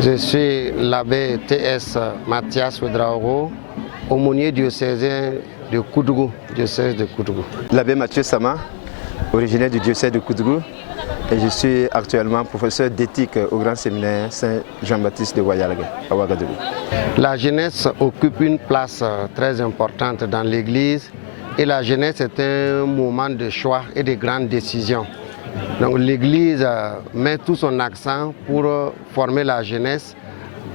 Je suis l'abbé T.S. Mathias Ouedraogo, aumônier diocésain de Koudougou, diocèse de Koudougou. L'abbé Mathieu Sama, originaire du diocèse de Koudougou, et je suis actuellement professeur d'éthique au grand séminaire Saint-Jean-Baptiste de Ouayalagé, à Ouagadougou. La jeunesse occupe une place très importante dans l'Église et la jeunesse est un moment de choix et de grandes décisions. Donc l'Église met tout son accent pour former la jeunesse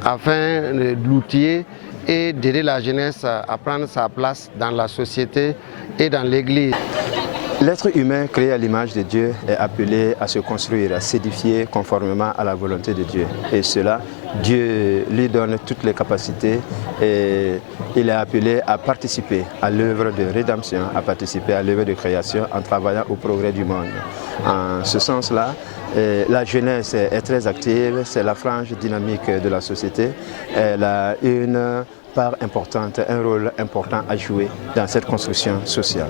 afin de l'outiller et d'aider la jeunesse à prendre sa place dans la société et dans l'Église. L'être humain créé à l'image de Dieu est appelé à se construire, à s'édifier conformément à la volonté de Dieu. Et cela, Dieu lui donne toutes les capacités et il est appelé à participer à l'œuvre de rédemption, à participer à l'œuvre de création en travaillant au progrès du monde. En ce sens-là, la jeunesse est très active, c'est la frange dynamique de la société. Elle a une part importante, un rôle important à jouer dans cette construction sociale.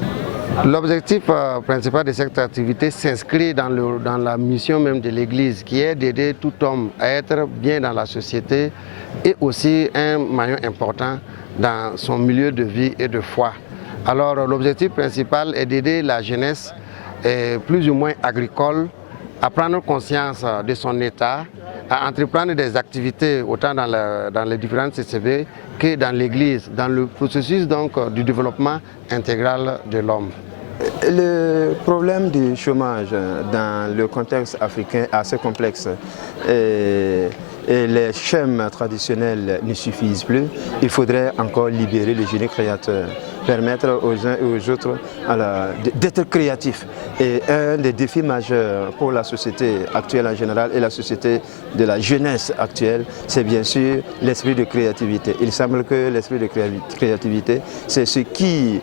L'objectif principal de cette activité s'inscrit dans la mission même de l'Église, qui est d'aider tout homme à être bien dans la société et aussi un maillon important dans son milieu de vie et de foi. Alors l'objectif principal est d'aider la jeunesse plus ou moins agricole à prendre conscience de son état, à entreprendre des activités autant dans les différentes CCV que dans l'Église, dans le processus donc du développement intégral de l'homme. Le problème du chômage dans le contexte africain est assez complexe et les schèmes traditionnels ne suffisent plus. Il faudrait encore libérer le génie créateur, permettre aux uns et aux autres d'être créatifs. Et un des défis majeurs pour la société actuelle en général et la société de la jeunesse actuelle, c'est bien sûr l'esprit de créativité. Il semble que l'esprit de créativité, c'est ce qui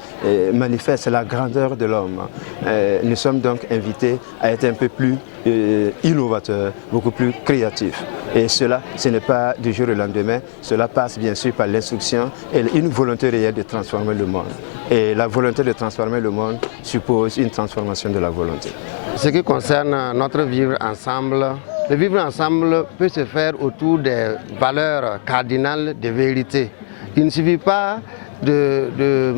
manifeste la grandeur de l'homme. Nous sommes donc invités à être un peu plus innovateurs, beaucoup plus créatifs. Et cela, ce n'est pas du jour au lendemain, cela passe bien sûr par l'instruction et une volonté réelle de transformer le monde. Et la volonté de transformer le monde suppose une transformation de la volonté. Ce qui concerne notre vivre ensemble, le vivre ensemble peut se faire autour des valeurs cardinales de vérité. Il ne suffit pas de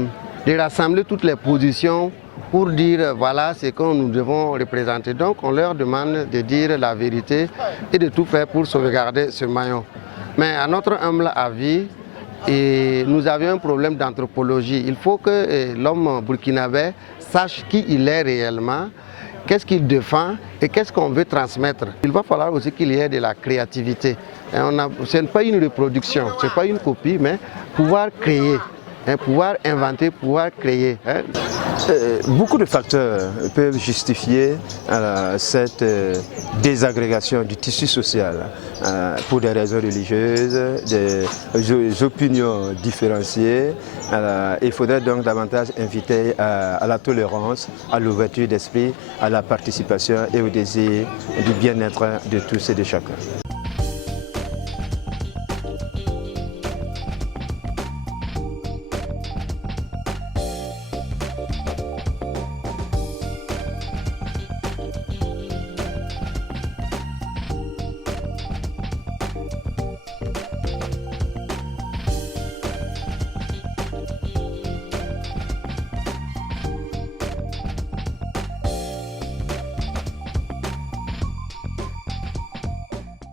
rassembler toutes les positions pour dire voilà ce que nous devons représenter. Donc on leur demande de dire la vérité et de tout faire pour sauvegarder ce maillon. Mais à notre humble avis, nous avions un problème d'anthropologie. Il faut que l'homme burkinabé sache qui il est réellement, qu'est-ce qu'il défend et qu'est-ce qu'on veut transmettre. Il va falloir aussi qu'il y ait de la créativité. Ce n'est pas une reproduction, ce n'est pas une copie, mais pouvoir créer. Pouvoir inventer, pouvoir créer. Beaucoup de facteurs peuvent justifier cette désagrégation du tissu social pour des raisons religieuses, des opinions différenciées. Il faudrait donc davantage inviter à la tolérance, à l'ouverture d'esprit, à la participation et au désir du bien-être de tous et de chacun.